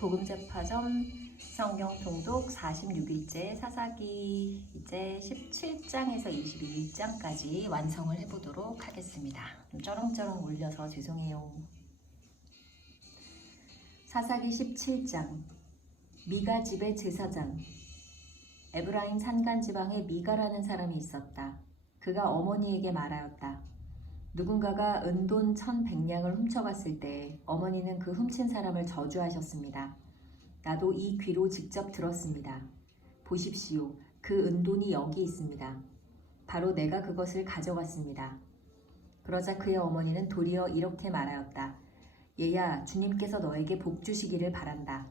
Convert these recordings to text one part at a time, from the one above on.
복음제파점 성경 통독 46일째 사사기 이제 17장에서 21장까지 완성을 해보도록 하겠습니다. 좀 쩌렁쩌렁 울려서 죄송해요. 사사기 17장 미가 집의 제사장. 에브라임 산간 지방에 미가라는 사람이 있었다. 그가 어머니에게 말하였다. 누군가가 은돈 1,100냥을 훔쳐갔을 때 어머니는 그 훔친 사람을 저주하셨습니다. 나도 이 귀로 직접 들었습니다. 보십시오. 그 은돈이 여기 있습니다. 바로 내가 그것을 가져갔습니다. 그러자 그의 어머니는 도리어 이렇게 말하였다. 얘야, 주님께서 너에게 복 주시기를 바란다.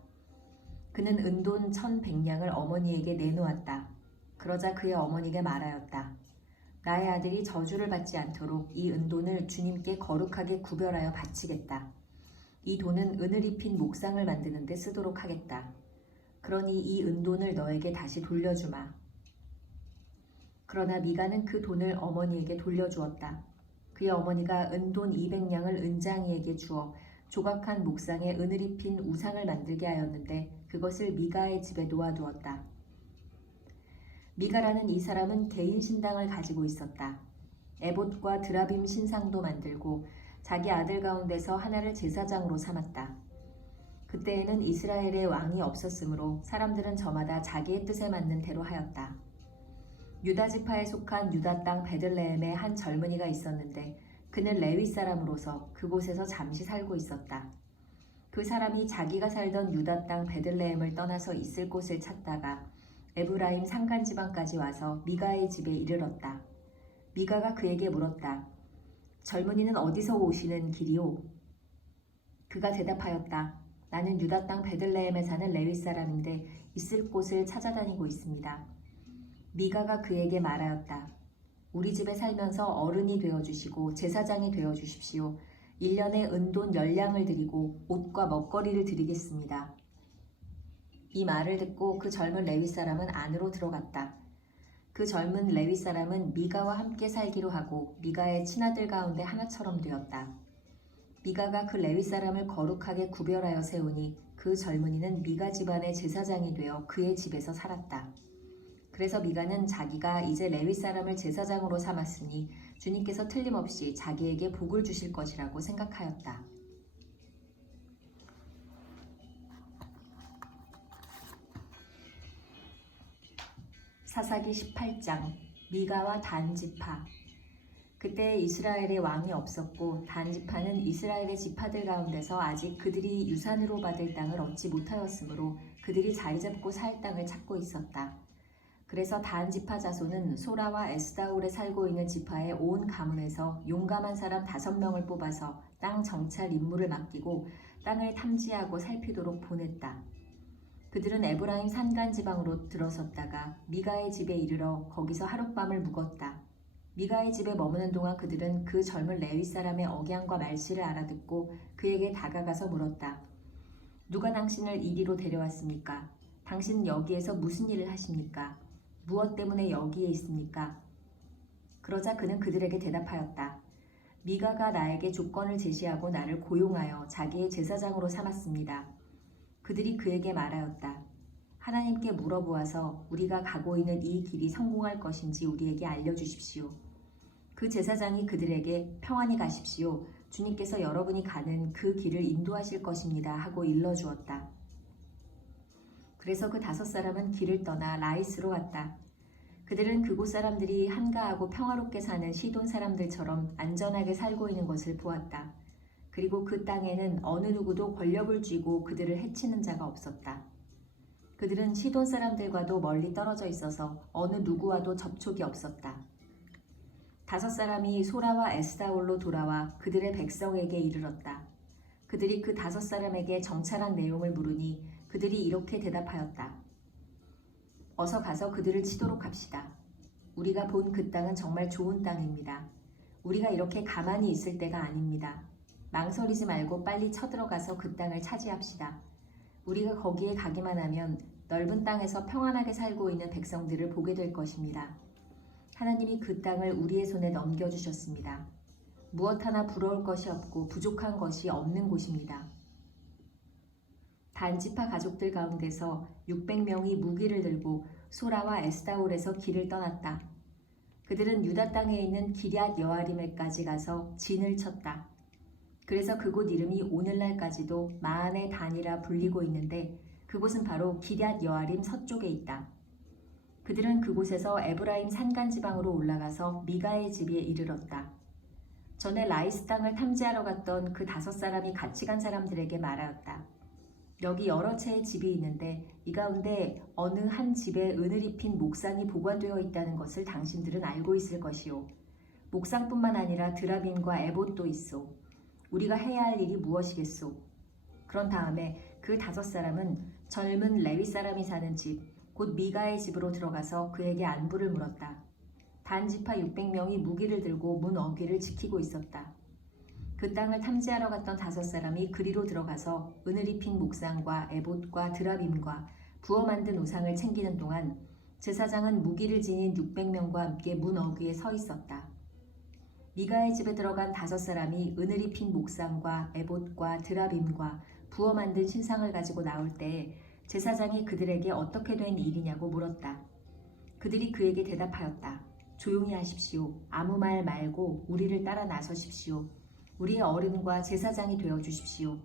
그는 은돈 1,100냥을 어머니에게 내놓았다. 그러자 그의 어머니가 말하였다. 나의 아들이 저주를 받지 않도록 이 은돈을 주님께 거룩하게 구별하여 바치겠다. 이 돈은 은을 입힌 목상을 만드는 데 쓰도록 하겠다. 그러니 이 은돈을 너에게 다시 돌려주마. 그러나 미가는 그 돈을 어머니에게 돌려주었다. 그의 어머니가 은돈 200냥을 은장이에게 주어 조각한 목상에 은을 입힌 우상을 만들게 하였는데 그것을 미가의 집에 놓아두었다. 미가라는 이 사람은 개인 신당을 가지고 있었다. 에봇과 드라빔 신상도 만들고 자기 아들 가운데서 하나를 제사장으로 삼았다. 그때에는 이스라엘의 왕이 없었으므로 사람들은 저마다 자기의 뜻에 맞는 대로 하였다. 유다 지파에 속한 유다 땅 베들레헴에 한 젊은이가 있었는데 그는 레위 사람으로서 그곳에서 잠시 살고 있었다. 그 사람이 자기가 살던 유다 땅 베들레헴을 떠나서 있을 곳을 찾다가 에브라임 산간 지방까지 와서 미가의 집에 이르렀다. 미가가 그에게 물었다. 젊은이는 어디서 오시는 길이오? 그가 대답하였다. 나는 유다 땅 베들레헴에 사는 레위 사람인데 있을 곳을 찾아다니고 있습니다. 미가가 그에게 말하였다. 우리 집에 살면서 어른이 되어주시고 제사장이 되어주십시오. 1년에 은돈 10냥을 드리고 옷과 먹거리를 드리겠습니다. 이 말을 듣고 그 젊은 레위 사람은 안으로 들어갔다. 그 젊은 레위 사람은 미가와 함께 살기로 하고 미가의 친아들 가운데 하나처럼 되었다. 미가가 그 레위 사람을 거룩하게 구별하여 세우니 그 젊은이는 미가 집안의 제사장이 되어 그의 집에서 살았다. 그래서 미가는 자기가 이제 레위 사람을 제사장으로 삼았으니 주님께서 틀림없이 자기에게 복을 주실 것이라고 생각하였다. 사사기 18장 미가와 단 지파. 그때 이스라엘의 왕이 없었고 단 지파는 이스라엘의 지파들 가운데서 아직 그들이 유산으로 받을 땅을 얻지 못하였으므로 그들이 자리 잡고 살 땅을 찾고 있었다. 그래서 단 지파 자손은 소라와 에스다올에 살고 있는 지파의 온 가문에서 용감한 사람 5명을 뽑아서 땅 정찰 임무를 맡기고 땅을 탐지하고 살피도록 보냈다. 그들은 에브라임 산간 지방으로 들어섰다가 미가의 집에 이르러 거기서 하룻밤을 묵었다. 미가의 집에 머무는 동안 그들은 그 젊은 레위 사람의 억양과 말씨를 알아듣고 그에게 다가가서 물었다. 누가 당신을 이리로 데려왔습니까? 당신은 여기에서 무슨 일을 하십니까? 무엇 때문에 여기에 있습니까? 그러자 그는 그들에게 대답하였다. 미가가 나에게 조건을 제시하고 나를 고용하여 자기의 제사장으로 삼았습니다. 그들이 그에게 말하였다. 하나님께 물어보아서 우리가 가고 있는 이 길이 성공할 것인지 우리에게 알려주십시오. 그 제사장이 그들에게 평안히 가십시오. 주님께서 여러분이 가는 그 길을 인도하실 것입니다 하고 일러주었다. 그래서 그 5사람은 길을 떠나 라이스로 갔다. 그들은 그곳 사람들이 한가하고 평화롭게 사는 시돈 사람들처럼 안전하게 살고 있는 것을 보았다. 그리고 그 땅에는 어느 누구도 권력을 쥐고 그들을 해치는 자가 없었다. 그들은 시돈 사람들과도 멀리 떨어져 있어서 어느 누구와도 접촉이 없었다. 5사람이 소라와 에스다올로 돌아와 그들의 백성에게 이르렀다. 그들이 그 5사람에게 정찰한 내용을 물으니 그들이 이렇게 대답하였다. 어서 가서 그들을 치도록 합시다. 우리가 본 그 땅은 정말 좋은 땅입니다. 우리가 이렇게 가만히 있을 때가 아닙니다. 망설이지 말고 빨리 쳐들어가서 그 땅을 차지합시다. 우리가 거기에 가기만 하면 넓은 땅에서 평안하게 살고 있는 백성들을 보게 될 것입니다. 하나님이 그 땅을 우리의 손에 넘겨주셨습니다. 무엇 하나 부러울 것이 없고 부족한 것이 없는 곳입니다. 단지파 가족들 가운데서 600명이 무기를 들고 소라와 에스다올에서 길을 떠났다. 그들은 유다 땅에 있는 기럇 여아림에까지 가서 진을 쳤다. 그래서 그곳 이름이 오늘날까지도 마한의 단이라 불리고 있는데 그곳은 바로 기럇 여아림 서쪽에 있다. 그들은 그곳에서 에브라임 산간 지방으로 올라가서 미가의 집에 이르렀다. 전에 라이스 땅을 탐지하러 갔던 그 5사람이 같이 간 사람들에게 말하였다. 여기 여러 채의 집이 있는데 이 가운데 어느 한 집에 은을 입힌 목상이 보관되어 있다는 것을 당신들은 알고 있을 것이요. 목상뿐만 아니라 드라빔과 에봇도 있소. 우리가 해야 할 일이 무엇이겠소? 그런 다음에 그 5사람은 젊은 레위 사람이 사는 집, 곧 미가의 집으로 들어가서 그에게 안부를 물었다. 단지파 600명이 무기를 들고 문 어귀를 지키고 있었다. 그 땅을 탐지하러 갔던 5사람이 그리로 들어가서 은을 입힌 목상과 에봇과 드라빔과 부어 만든 우상을 챙기는 동안 제사장은 무기를 지닌 600명과 함께 문 어귀에 서 있었다. 미가의 집에 들어간 5사람이 은을 입힌 목상과 에봇과 드라빔과 부어 만든 신상을 가지고 나올 때 제사장이 그들에게 어떻게 된 일이냐고 물었다. 그들이 그에게 대답하였다. 조용히 하십시오. 아무 말 말고 우리를 따라 나서십시오. 우리의 어른과 제사장이 되어 주십시오.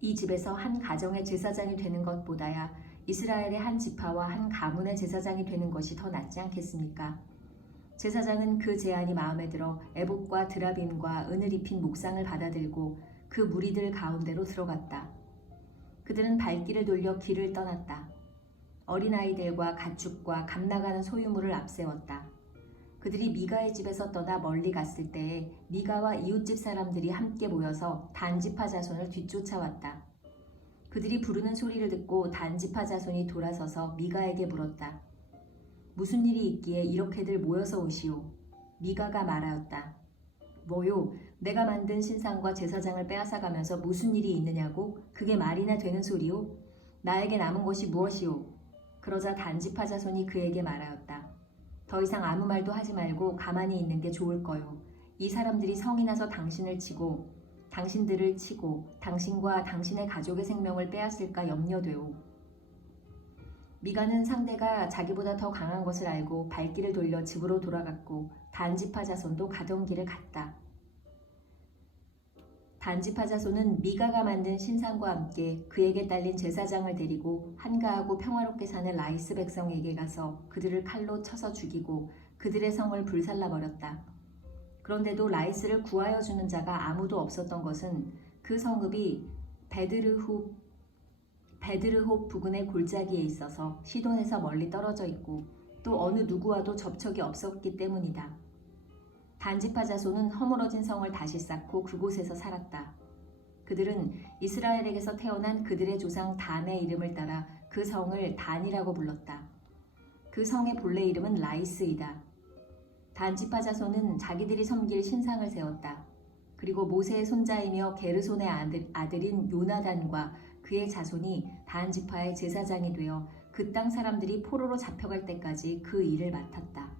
이 집에서 한 가정의 제사장이 되는 것보다야 이스라엘의 한 지파와 한 가문의 제사장이 되는 것이 더 낫지 않겠습니까? 제사장은 그 제안이 마음에 들어 에봇과 드라빔과 은을 입힌 목상을 받아들고 그 무리들 가운데로 들어갔다. 그들은 발길을 돌려 길을 떠났다. 어린아이들과 가축과 감나가는 소유물을 앞세웠다. 그들이 미가의 집에서 떠나 멀리 갔을 때에 미가와 이웃집 사람들이 함께 모여서 단지파 자손을 뒤쫓아왔다. 그들이 부르는 소리를 듣고 단지파 자손이 돌아서서 미가에게 물었다. 무슨 일이 있기에 이렇게들 모여서 오시오? 미가가 말하였다. 뭐요? 내가 만든 신상과 제사장을 빼앗아가면서 무슨 일이 있느냐고? 그게 말이나 되는 소리요? 나에게 남은 것이 무엇이오? 그러자 단지파 자손이 그에게 말하였다. 더 이상 아무 말도 하지 말고 가만히 있는 게 좋을 거요. 이 사람들이 성이 나서 당신을 치고 당신들을 치고 당신과 당신의 가족의 생명을 빼앗을까 염려되오. 미가는 상대가 자기보다 더 강한 것을 알고 발길을 돌려 집으로 돌아갔고 단지파 자손도 가던 길을 갔다. 단지파 자손은 미가가 만든 신상과 함께 그에게 딸린 제사장을 데리고 한가하고 평화롭게 사는 라이스 백성에게 가서 그들을 칼로 쳐서 죽이고 그들의 성을 불살라버렸다. 그런데도 라이스를 구하여 주는 자가 아무도 없었던 것은 그 성읍이 베드르홉 부근의 골짜기에 있어서 시돈에서 멀리 떨어져 있고 또 어느 누구와도 접촉이 없었기 때문이다. 단지파 자손은 허물어진 성을 다시 쌓고 그곳에서 살았다. 그들은 이스라엘에게서 태어난 그들의 조상 단의 이름을 따라 그 성을 단이라고 불렀다. 그 성의 본래 이름은 라이스이다. 단지파 자손은 자기들이 섬길 신상을 세웠다. 그리고 모세의 손자이며 게르손의 아들인 요나단과 그의 자손이 단지파의 제사장이 되어 그 땅 사람들이 포로로 잡혀갈 때까지 그 일을 맡았다.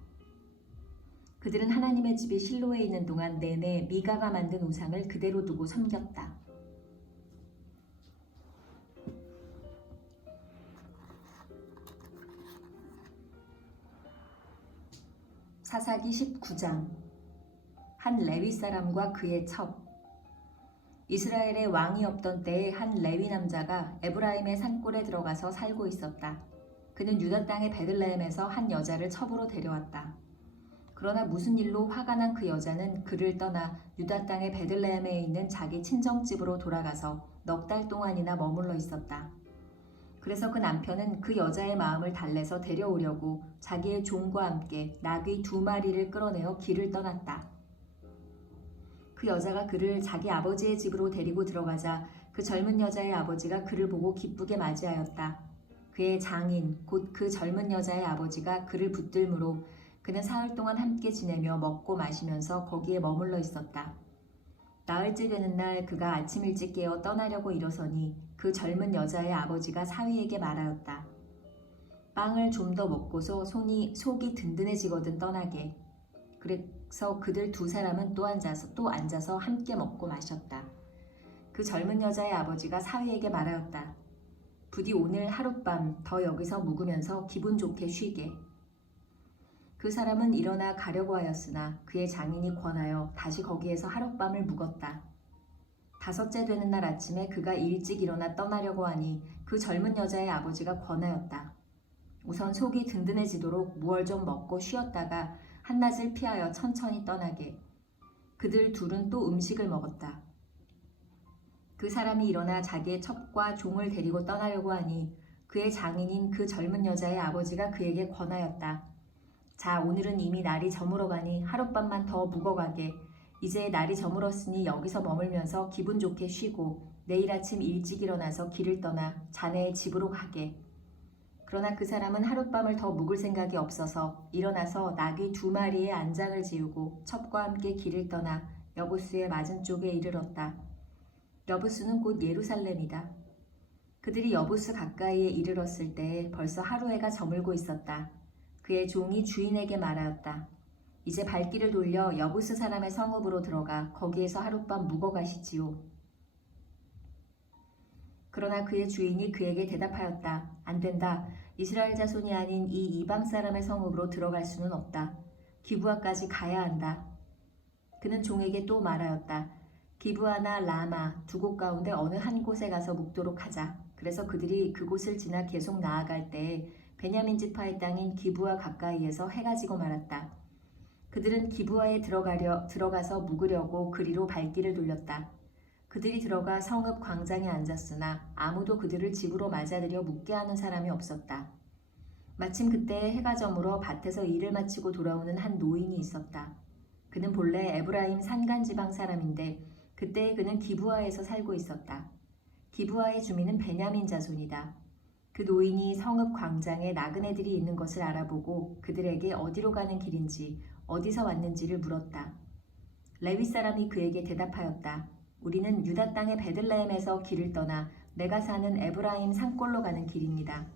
그들은 하나님의 집이 실로에 있는 동안 내내 미가가 만든 우상을 그대로 두고 섬겼다. 사사기 19장. 한 레위 사람과 그의 첩. 이스라엘에 왕이 없던 때에 한 레위 남자가 에브라임의 산골에 들어가서 살고 있었다. 그는 유다 땅의 베들레헴에서 한 여자를 첩으로 데려왔다. 그러나 무슨 일로 화가 난 그 여자는 그를 떠나 유다 땅의 베들레헴에 있는 자기 친정집으로 돌아가서 넉 달 동안이나 머물러 있었다. 그래서 그 남편은 그 여자의 마음을 달래서 데려오려고 자기의 종과 함께 나귀 2마리를 끌어내어 길을 떠났다. 그 여자가 그를 자기 아버지의 집으로 데리고 들어가자 그 젊은 여자의 아버지가 그를 보고 기쁘게 맞이하였다. 그의 장인 곧 그 젊은 여자의 아버지가 그를 붙들므로 그는 사흘 동안 함께 지내며 먹고 마시면서 거기에 머물러 있었다. 나흘째 되는 날 그가 아침 일찍 깨어 떠나려고 일어서니 그 젊은 여자의 아버지가 사위에게 말하였다. 빵을 좀 더 먹고서 속이 든든해지거든 떠나게. 그래서 그들 2사람은 또 앉아서 함께 먹고 마셨다. 그 젊은 여자의 아버지가 사위에게 말하였다. 부디 오늘 하룻밤 더 여기서 묵으면서 기분 좋게 쉬게. 그 사람은 일어나 가려고 하였으나 그의 장인이 권하여 다시 거기에서 하룻밤을 묵었다. 다섯째 되는 날 아침에 그가 일찍 일어나 떠나려고 하니 그 젊은 여자의 아버지가 권하였다. 우선 속이 든든해지도록 무얼 좀 먹고 쉬었다가 한낮을 피하여 천천히 떠나게. 그들 둘은 또 음식을 먹었다. 그 사람이 일어나 자기의 첩과 종을 데리고 떠나려고 하니 그의 장인인 그 젊은 여자의 아버지가 그에게 권하였다. 자, 오늘은 이미 날이 저물어가니 하룻밤만 더 묵어가게. 이제 날이 저물었으니 여기서 머물면서 기분 좋게 쉬고 내일 아침 일찍 일어나서 길을 떠나 자네의 집으로 가게. 그러나 그 사람은 하룻밤을 더 묵을 생각이 없어서 일어나서 나귀 2마리의 안장을 지우고 첩과 함께 길을 떠나 여부스의 맞은 쪽에 이르렀다. 여부스는 곧 예루살렘이다. 그들이 여부스 가까이에 이르렀을 때에 벌써 하루해가 저물고 있었다. 그의 종이 주인에게 말하였다. 이제 발길을 돌려 여부스 사람의 성읍으로 들어가 거기에서 하룻밤 묵어 가시지요. 그러나 그의 주인이 그에게 대답하였다. 안 된다. 이스라엘 자손이 아닌 이 이방 사람의 성읍으로 들어갈 수는 없다. 기브아까지 가야 한다. 그는 종에게 또 말하였다. 기브아나 라마 두 곳 가운데 어느 한 곳에 가서 묵도록 하자. 그래서 그들이 그곳을 지나 계속 나아갈 때에 베냐민 지파의 땅인 기브아 가까이에서 해가 지고 말았다. 그들은 기브아에 들어가서 묵으려고 그리로 발길을 돌렸다. 그들이 들어가 성읍 광장에 앉았으나 아무도 그들을 집으로 맞아들여 묵게 하는 사람이 없었다. 마침 그때에 해가 저물어 밭에서 일을 마치고 돌아오는 한 노인이 있었다. 그는 본래 에브라임 산간지방 사람인데 그때에 그는 기브아에서 살고 있었다. 기브아의 주민은 베냐민 자손이다. 그 노인이 성읍 광장에 나그네들이 있는 것을 알아보고 그들에게 어디로 가는 길인지 어디서 왔는지를 물었다. 레위 사람이 그에게 대답하였다. 우리는 유다 땅의 베들레헴에서 길을 떠나 내가 사는 에브라임 산골로 가는 길입니다.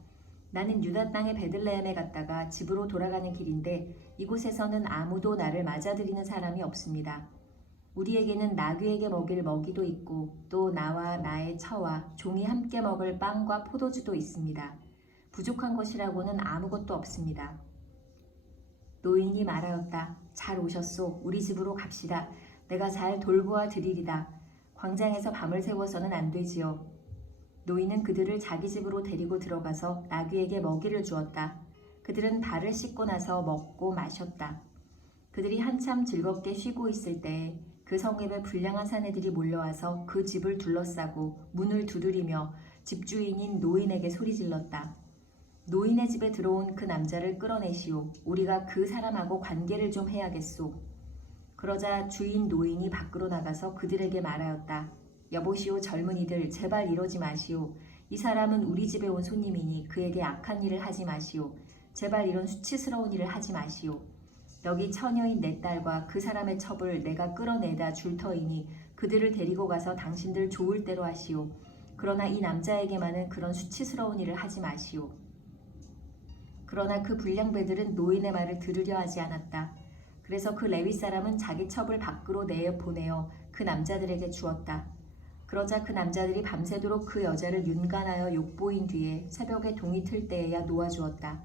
나는 유다 땅의 베들레헴에 갔다가 집으로 돌아가는 길인데 이곳에서는 아무도 나를 맞아들이는 사람이 없습니다. 우리에게는 나귀에게 먹일 먹이도 있고 또 나와 나의 처와 종이 함께 먹을 빵과 포도주도 있습니다. 부족한 것이라고는 아무것도 없습니다. 노인이 말하였다. 잘 오셨소. 우리 집으로 갑시다. 내가 잘 돌보아 드리리다. 광장에서 밤을 새워서는 안 되지요. 노인은 그들을 자기 집으로 데리고 들어가서 나귀에게 먹이를 주었다. 그들은 발을 씻고 나서 먹고 마셨다. 그들이 한참 즐겁게 쉬고 있을 때에 그 성읍에 불량한 사내들이 몰려와서 그 집을 둘러싸고 문을 두드리며 집주인인 노인에게 소리질렀다. 노인의 집에 들어온 그 남자를 끌어내시오. 우리가 그 사람하고 관계를 좀 해야겠소. 그러자 주인 노인이 밖으로 나가서 그들에게 말하였다. 여보시오 젊은이들 제발 이러지 마시오. 이 사람은 우리 집에 온 손님이니 그에게 악한 일을 하지 마시오. 제발 이런 수치스러운 일을 하지 마시오. 여기 처녀인 내 딸과 그 사람의 첩을 내가 끌어내다 줄 터이니 그들을 데리고 가서 당신들 좋을 대로 하시오. 그러나 이 남자에게만은 그런 수치스러운 일을 하지 마시오. 그러나 그 불량배들은 노인의 말을 들으려 하지 않았다. 그래서 그 레위 사람은 자기 첩을 밖으로 내보내어 그 남자들에게 주었다. 그러자 그 남자들이 밤새도록 그 여자를 윤간하여 욕보인 뒤에 새벽에 동이 틀 때에야 놓아주었다.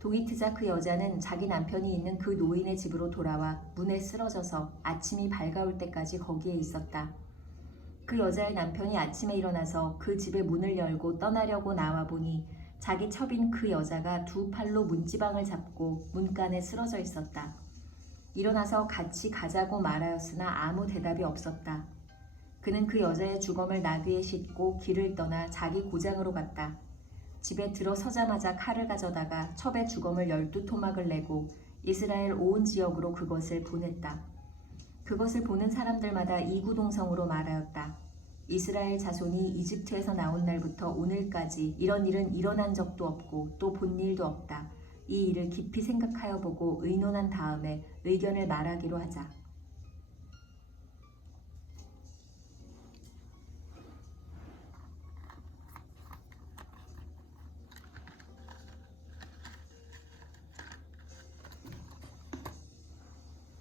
동이 트자 그 여자는 자기 남편이 있는 그 노인의 집으로 돌아와 문에 쓰러져서 아침이 밝아올 때까지 거기에 있었다. 그 여자의 남편이 아침에 일어나서 그 집의 문을 열고 떠나려고 나와 보니 자기 첩인 그 여자가 두 팔로 문지방을 잡고 문간에 쓰러져 있었다. 일어나서 같이 가자고 말하였으나 아무 대답이 없었다. 그는 그 여자의 주검을 나귀에 싣고 길을 떠나 자기 고장으로 갔다. 집에 들어서자마자 칼을 가져다가 첩의 주검을 12토막을 내고 이스라엘 온 지역으로 그것을 보냈다. 그것을 보는 사람들마다 이구동성으로 말하였다. 이스라엘 자손이 이집트에서 나온 날부터 오늘까지 이런 일은 일어난 적도 없고 또 본 일도 없다. 이 일을 깊이 생각하여 보고 의논한 다음에 의견을 말하기로 하자.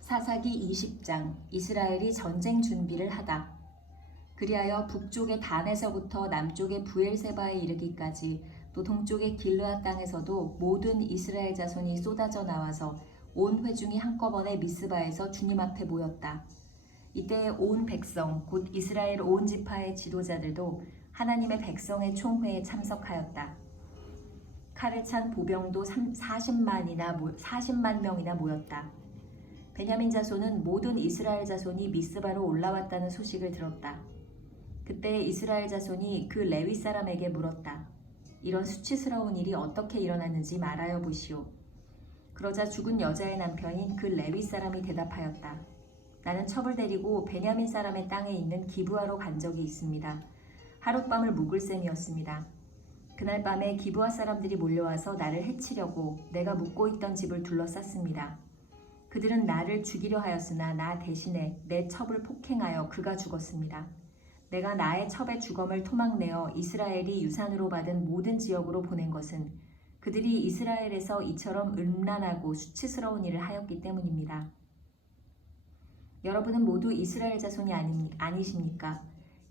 사사기 20장. 이스라엘이 전쟁 준비를 하다. 그리하여 북쪽의 단에서부터 남쪽의 부엘세바에 이르기까지 또 동쪽의 길르앗 땅에서도 모든 이스라엘 자손이 쏟아져 나와서 온 회중이 한꺼번에 미스바에서 주님 앞에 모였다. 이때 온 백성 곧 이스라엘 온 지파의 지도자들도 하나님의 백성의 총회에 참석하였다. 칼을 찬 보병도 40만 명이나 모였다. 베냐민 자손은 모든 이스라엘 자손이 미스바로 올라왔다는 소식을 들었다. 그때 이스라엘 자손이 그 레위 사람에게 물었다. 이런 수치스러운 일이 어떻게 일어났는지 말하여 보시오. 그러자 죽은 여자의 남편인 그 레위 사람이 대답하였다. 나는 첩을 데리고 베냐민 사람의 땅에 있는 기브아로 간 적이 있습니다. 하룻밤을 묵을 셈이었습니다. 그날 밤에 기브아 사람들이 몰려와서 나를 해치려고 내가 묵고 있던 집을 둘러쌌습니다. 그들은 나를 죽이려 하였으나 나 대신에 내 첩을 폭행하여 그가 죽었습니다. 내가 나의 첩의 주검을 토막내어 이스라엘이 유산으로 받은 모든 지역으로 보낸 것은 그들이 이스라엘에서 이처럼 음란하고 수치스러운 일을 하였기 때문입니다. 여러분은 모두 이스라엘 자손이 아니십니까?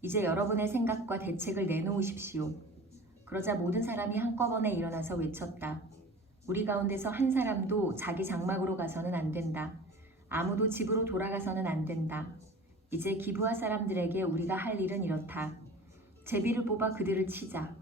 이제 여러분의 생각과 대책을 내놓으십시오. 그러자 모든 사람이 한꺼번에 일어나서 외쳤다. 우리 가운데서 한 사람도 자기 장막으로 가서는 안 된다. 아무도 집으로 돌아가서는 안 된다. 이제 기브아 사람들에게 우리가 할 일은 이렇다. 제비를 뽑아 그들을 치자.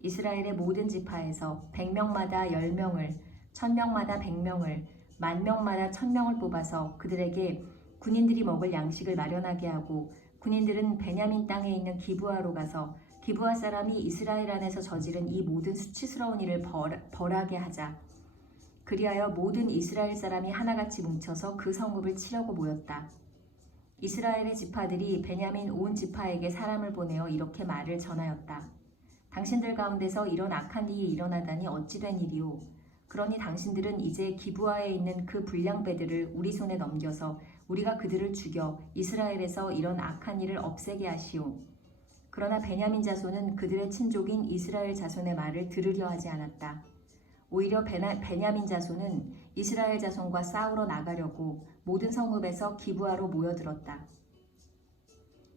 이스라엘의 모든 지파에서 100명마다 10명을, 1000명마다 100명을, 10,000명마다 1000명을 뽑아서 그들에게 군인들이 먹을 양식을 마련하게 하고 군인들은 베냐민 땅에 있는 기브아로 가서 기브아 사람이 이스라엘 안에서 저지른 이 모든 수치스러운 일을 벌하게 하자. 그리하여 모든 이스라엘 사람이 하나같이 뭉쳐서 그 성읍을 치려고 모였다. 이스라엘의 지파들이 베냐민 온 지파에게 사람을 보내어 이렇게 말을 전하였다. 당신들 가운데서 이런 악한 일이 일어나다니 어찌 된 일이오. 그러니 당신들은 이제 기브아에 있는 그 불량배들을 우리 손에 넘겨서 우리가 그들을 죽여 이스라엘에서 이런 악한 일을 없애게 하시오. 그러나 베냐민 자손은 그들의 친족인 이스라엘 자손의 말을 들으려 하지 않았다. 오히려 베냐민 자손은 이스라엘 자손과 싸우러 나가려고 모든 성읍에서 기브아로 모여들었다.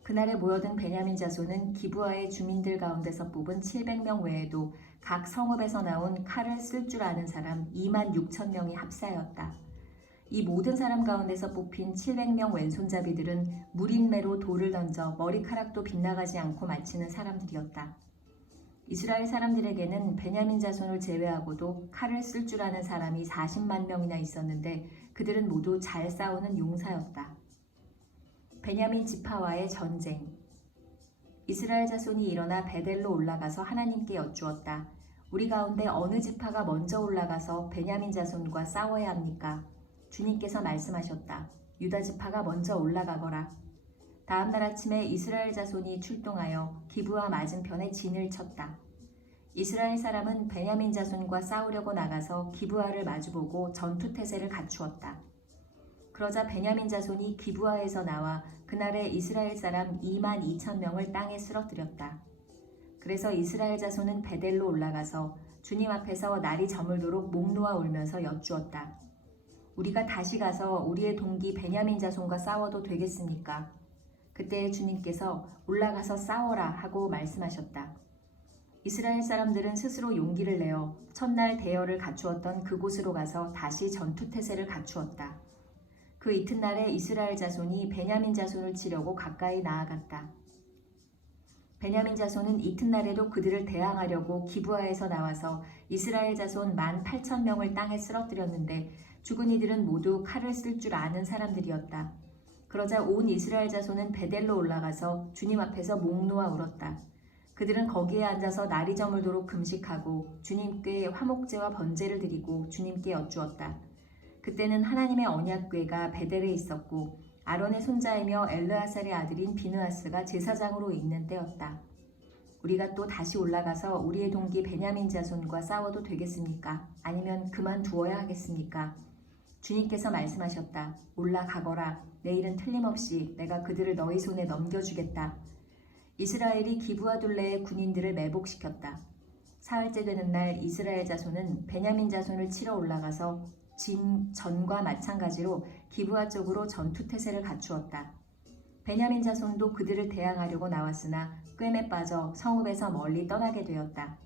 그날에 모여든 베냐민 자손은 기브아의 주민들 가운데서 뽑은 700명 외에도 각 성읍에서 나온 칼을 쓸 줄 아는 사람 26,000명이 합사였다. 이 모든 사람 가운데서 뽑힌 700명 왼손잡이들은 무린매로 돌을 던져 머리카락도 빗나가지 않고 마치는 사람들이었다. 이스라엘 사람들에게는 베냐민 자손을 제외하고도 칼을 쓸 줄 아는 사람이 40만 명이나 있었는데 그들은 모두 잘 싸우는 용사였다. 베냐민 지파와의 전쟁. 이스라엘 자손이 일어나 베델로 올라가서 하나님께 여쭈었다. 우리 가운데 어느 지파가 먼저 올라가서 베냐민 자손과 싸워야 합니까? 주님께서 말씀하셨다. 유다 지파가 먼저 올라가거라. 다음 날 아침에 이스라엘 자손이 출동하여 기브아 맞은편에 진을 쳤다. 이스라엘 사람은 베냐민 자손과 싸우려고 나가서 기브아를 마주보고 전투태세를 갖추었다. 그러자 베냐민 자손이 기브아에서 나와 그날에 이스라엘 사람 22,000명을 땅에 쓰러뜨렸다. 그래서 이스라엘 자손은 베델로 올라가서 주님 앞에서 날이 저물도록 목 놓아 울면서 여쭈었다. 우리가 다시 가서 우리의 동기 베냐민 자손과 싸워도 되겠습니까? 그때 주님께서 올라가서 싸워라 하고 말씀하셨다. 이스라엘 사람들은 스스로 용기를 내어 첫날 대열을 갖추었던 그곳으로 가서 다시 전투태세를 갖추었다. 그 이튿날에 이스라엘 자손이 베냐민 자손을 치려고 가까이 나아갔다. 베냐민 자손은 이튿날에도 그들을 대항하려고 기브아에서 나와서 이스라엘 자손 18,000명을 땅에 쓰러뜨렸는데 죽은 이들은 모두 칼을 쓸 줄 아는 사람들이었다. 그러자 온 이스라엘 자손은 베델로 올라가서 주님 앞에서 목 놓아 울었다. 그들은 거기에 앉아서 날이 저물도록 금식하고 주님께 화목제와 번제를 드리고 주님께 여쭈었다. 그때는 하나님의 언약궤가 베델에 있었고 아론의 손자이며 엘르아살의 아들인 비느하스가 제사장으로 있는 때였다. 우리가 또 다시 올라가서 우리의 동기 베냐민 자손과 싸워도 되겠습니까? 아니면 그만두어야 하겠습니까? 주님께서 말씀하셨다. 올라가거라. 내일은 틀림없이 내가 그들을 너희 손에 넘겨주겠다. 이스라엘이 기브아 둘레의 군인들을 매복시켰다. 사흘째 되는 날 이스라엘 자손은 베냐민 자손을 치러 올라가서 전과 마찬가지로 기브아 쪽으로 전투태세를 갖추었다. 베냐민 자손도 그들을 대항하려고 나왔으나 꿰매 빠져 성읍에서 멀리 떠나게 되었다.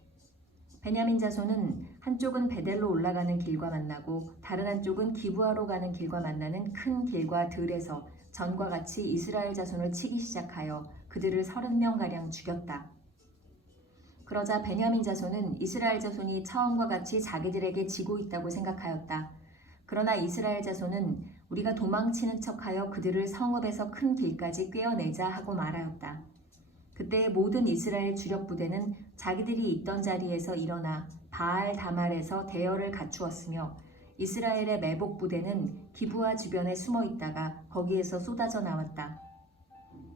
베냐민 자손은 한쪽은 베델로 올라가는 길과 만나고 다른 한쪽은 기브아로 가는 길과 만나는 큰 길과 들에서 전과 같이 이스라엘 자손을 치기 시작하여 그들을 30명가량 죽였다. 그러자 베냐민 자손은 이스라엘 자손이 처음과 같이 자기들에게 지고 있다고 생각하였다. 그러나 이스라엘 자손은 우리가 도망치는 척하여 그들을 성읍에서 큰 길까지 꿰어내자 하고 말하였다. 그때 모든 이스라엘 주력 부대는 자기들이 있던 자리에서 일어나 바알 다말에서 대열을 갖추었으며 이스라엘의 매복 부대는 기브아 주변에 숨어 있다가 거기에서 쏟아져 나왔다.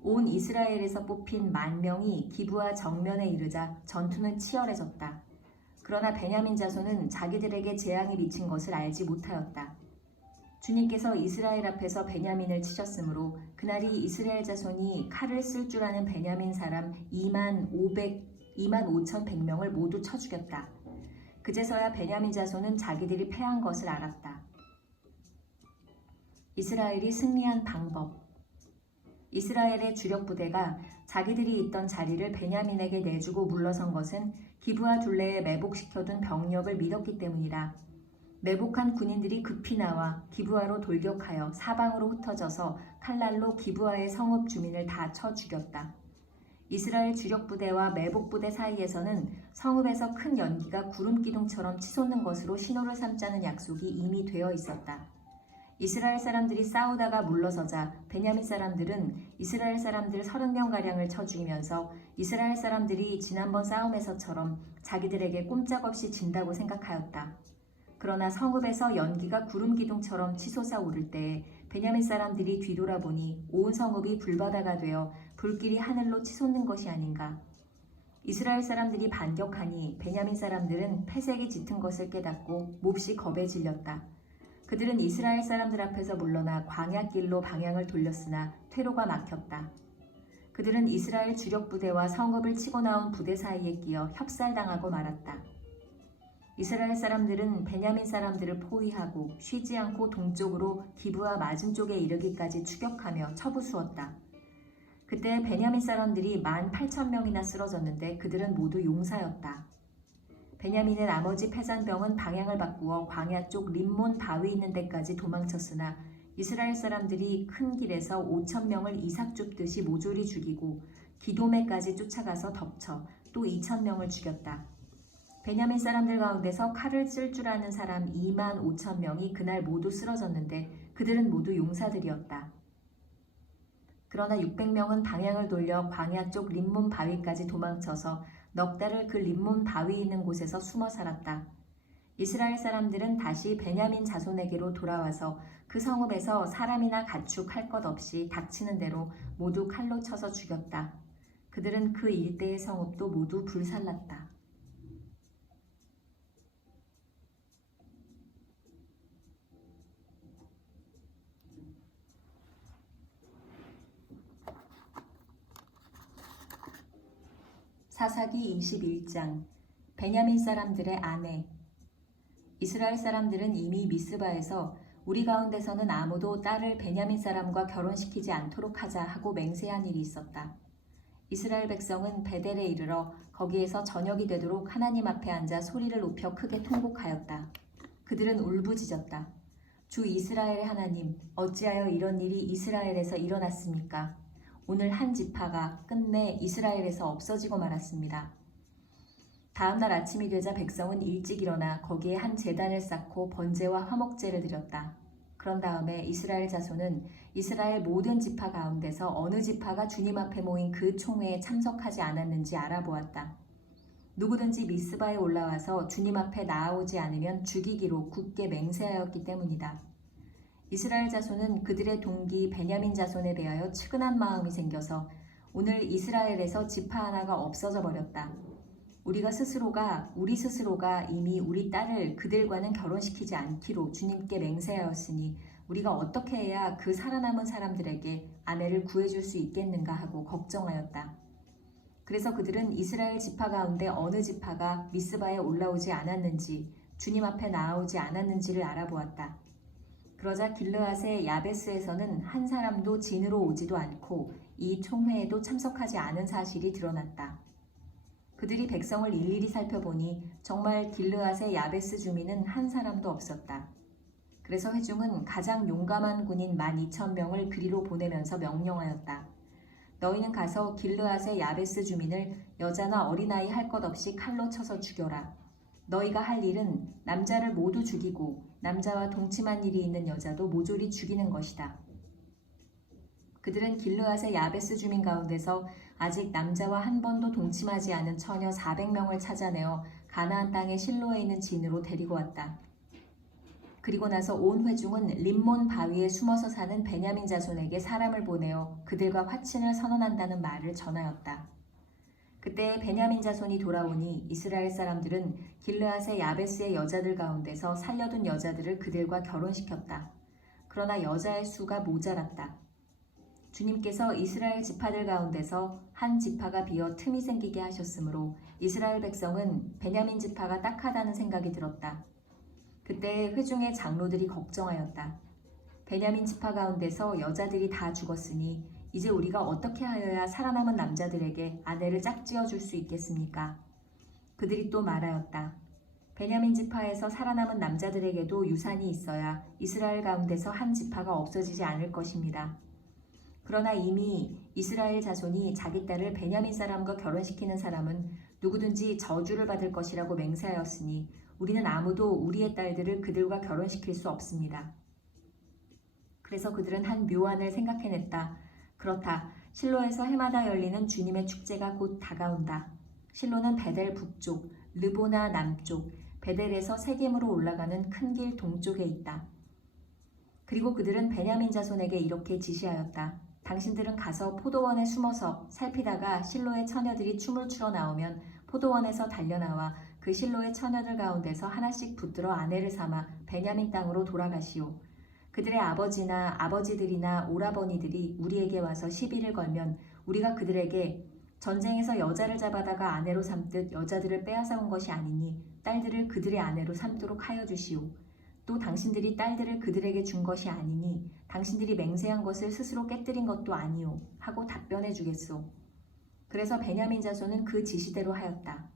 온 이스라엘에서 뽑힌 10,000명이 기브아 정면에 이르자 전투는 치열해졌다. 그러나 베냐민 자손은 자기들에게 재앙이 미친 것을 알지 못하였다. 주님께서 이스라엘 앞에서 베냐민을 치셨으므로 그날이 이스라엘 자손이 칼을 쓸 줄 아는 베냐민 사람 25,100명을 모두 쳐 죽였다. 그제서야 베냐민 자손은 자기들이 패한 것을 알았다. 이스라엘이 승리한 방법. 이스라엘의 주력 부대가 자기들이 있던 자리를 베냐민에게 내주고 물러선 것은 기브아 둘레에 매복시켜둔 병력을 믿었기 때문이다. 매복한 군인들이 급히 나와 기브아로 돌격하여 사방으로 흩어져서 칼날로 기브아의 성읍 주민을 다 쳐 죽였다. 이스라엘 주력 부대와 매복 부대 사이에서는 성읍에서 큰 연기가 구름 기둥처럼 치솟는 것으로 신호를 삼자는 약속이 이미 되어 있었다. 이스라엘 사람들이 싸우다가 물러서자 베냐민 사람들은 이스라엘 사람들 30명가량을 쳐 죽이면서 이스라엘 사람들이 지난번 싸움에서처럼 자기들에게 꼼짝없이 진다고 생각하였다. 그러나 성읍에서 연기가 구름 기둥처럼 치솟아 오를 때에 베냐민 사람들이 뒤돌아보니 온 성읍이 불바다가 되어 불길이 하늘로 치솟는 것이 아닌가. 이스라엘 사람들이 반격하니 베냐민 사람들은 패색이 짙은 것을 깨닫고 몹시 겁에 질렸다. 그들은 이스라엘 사람들 앞에서 물러나 광야길로 방향을 돌렸으나 퇴로가 막혔다. 그들은 이스라엘 주력 부대와 성읍을 치고 나온 부대 사이에 끼어 협살당하고 말았다. 이스라엘 사람들은 베냐민 사람들을 포위하고 쉬지 않고 동쪽으로 기브아 맞은쪽에 이르기까지 추격하며 쳐부수었다. 그때 베냐민 사람들이 18,000명이나 쓰러졌는데 그들은 모두 용사였다. 베냐민의 나머지 패잔병은 방향을 바꾸어 광야 쪽 림몬 바위 있는 데까지 도망쳤으나 이스라엘 사람들이 큰 길에서 5,000명을 이삭 줍듯이 모조리 죽이고 기도메까지 쫓아가서 덮쳐 또 2,000명을 죽였다. 베냐민 사람들 가운데서 칼을 쓸 줄 아는 사람 25,000명이 그날 모두 쓰러졌는데 그들은 모두 용사들이었다. 그러나 600명은 방향을 돌려 광야 쪽 림몬 바위까지 도망쳐서 넉 달을 그 림몬 바위 있는 곳에서 숨어 살았다. 이스라엘 사람들은 다시 베냐민 자손에게로 돌아와서 그 성읍에서 사람이나 가축 할 것 없이 닥치는 대로 모두 칼로 쳐서 죽였다. 그들은 그 일대의 성읍도 모두 불살랐다. 사사기 21장. 베냐민 사람들의 아내. 이스라엘 사람들은 이미 미스바에서 우리 가운데서는 아무도 딸을 베냐민 사람과 결혼시키지 않도록 하자 하고 맹세한 일이 있었다. 이스라엘 백성은 베델에 이르러 거기에서 저녁이 되도록 하나님 앞에 앉아 소리를 높여 크게 통곡하였다. 그들은 울부짖었다. 주 이스라엘의 하나님, 어찌하여 이런 일이 이스라엘에서 일어났습니까? 오늘 한 지파가 끝내 이스라엘에서 없어지고 말았습니다. 다음 날 아침이 되자 백성은 일찍 일어나 거기에 한 제단을 쌓고 번제와 화목제를 드렸다. 그런 다음에 이스라엘 자손은 이스라엘 모든 지파 가운데서 어느 지파가 주님 앞에 모인 그 총회에 참석하지 않았는지 알아보았다. 누구든지 미스바에 올라와서 주님 앞에 나아오지 않으면 죽이기로 굳게 맹세하였기 때문이다. 이스라엘 자손은 그들의 동기 베냐민 자손에 대하여 측은한 마음이 생겨서 오늘 이스라엘에서 지파 하나가 없어져 버렸다. 우리 스스로가 이미 우리 딸을 그들과는 결혼시키지 않기로 주님께 맹세하였으니 우리가 어떻게 해야 그 살아남은 사람들에게 아내를 구해줄 수 있겠는가 하고 걱정하였다. 그래서 그들은 이스라엘 지파 가운데 어느 지파가 미스바에 올라오지 않았는지 주님 앞에 나아오지 않았는지를 알아보았다. 그러자 길르앗의 야베스에서는 한 사람도 진으로 오지도 않고 이 총회에도 참석하지 않은 사실이 드러났다. 그들이 백성을 일일이 살펴보니 정말 길르앗의 야베스 주민은 한 사람도 없었다. 그래서 회중은 가장 용감한 군인 12,000명을 그리로 보내면서 명령하였다. 너희는 가서 길르앗의 야베스 주민을 여자나 어린아이 할 것 없이 칼로 쳐서 죽여라. 너희가 할 일은 남자를 모두 죽이고 남자와 동침한 일이 있는 여자도 모조리 죽이는 것이다. 그들은 길르앗의 야베스 주민 가운데서 아직 남자와 한 번도 동침하지 않은 처녀 400명을 찾아내어 가나안 땅의 실로에 있는 진으로 데리고 왔다. 그리고 나서 온 회중은 림몬 바위에 숨어서 사는 베냐민 자손에게 사람을 보내어 그들과 화친을 선언한다는 말을 전하였다. 그때 베냐민 자손이 돌아오니 이스라엘 사람들은 길르앗의 야베스의 여자들 가운데서 살려둔 여자들을 그들과 결혼시켰다. 그러나 여자의 수가 모자랐다. 주님께서 이스라엘 지파들 가운데서 한 지파가 비어 틈이 생기게 하셨으므로 이스라엘 백성은 베냐민 지파가 딱하다는 생각이 들었다. 그때 회중의 장로들이 걱정하였다. 베냐민 지파 가운데서 여자들이 다 죽었으니 이제 우리가 어떻게 하여야 살아남은 남자들에게 아내를 짝지어 줄 수 있겠습니까? 그들이 또 말하였다. 베냐민 지파에서 살아남은 남자들에게도 유산이 있어야 이스라엘 가운데서 한 지파가 없어지지 않을 것입니다. 그러나 이미 이스라엘 자손이 자기 딸을 베냐민 사람과 결혼시키는 사람은 누구든지 저주를 받을 것이라고 맹세하였으니 우리는 아무도 우리의 딸들을 그들과 결혼시킬 수 없습니다. 그래서 그들은 한 묘안을 생각해냈다. 그렇다. 실로에서 해마다 열리는 주님의 축제가 곧 다가온다. 실로는 베델 북쪽, 르보나 남쪽, 베델에서 세겜으로 올라가는 큰 길 동쪽에 있다. 그리고 그들은 베냐민 자손에게 이렇게 지시하였다. 당신들은 가서 포도원에 숨어서 살피다가 실로의 처녀들이 춤을 추러 나오면 포도원에서 달려나와 그 실로의 처녀들 가운데서 하나씩 붙들어 아내를 삼아 베냐민 땅으로 돌아가시오. 그들의 아버지나 아버지들이나 오라버니들이 우리에게 와서 시비를 걸면 우리가 그들에게 전쟁에서 여자를 잡아다가 아내로 삼듯 여자들을 빼앗아온 것이 아니니 딸들을 그들의 아내로 삼도록 하여 주시오. 또 당신들이 딸들을 그들에게 준 것이 아니니 당신들이 맹세한 것을 스스로 깨뜨린 것도 아니오 하고 답변해 주겠소. 그래서 베냐민 자손은 그 지시대로 하였다.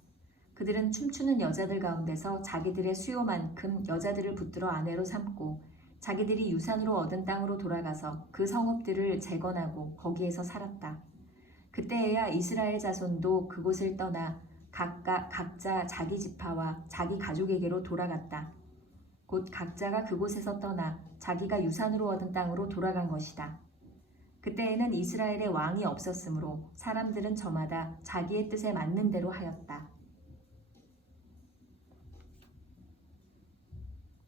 그들은 춤추는 여자들 가운데서 자기들의 수요만큼 여자들을 붙들어 아내로 삼고 자기들이 유산으로 얻은 땅으로 돌아가서 그 성읍들을 재건하고 거기에서 살았다. 그때에야 이스라엘 자손도 그곳을 떠나 각자 자기 지파와 자기 가족에게로 돌아갔다. 곧 각자가 그곳에서 떠나 자기가 유산으로 얻은 땅으로 돌아간 것이다. 그때에는 이스라엘에 왕이 없었으므로 사람들은 저마다 자기의 뜻에 맞는 대로 하였다.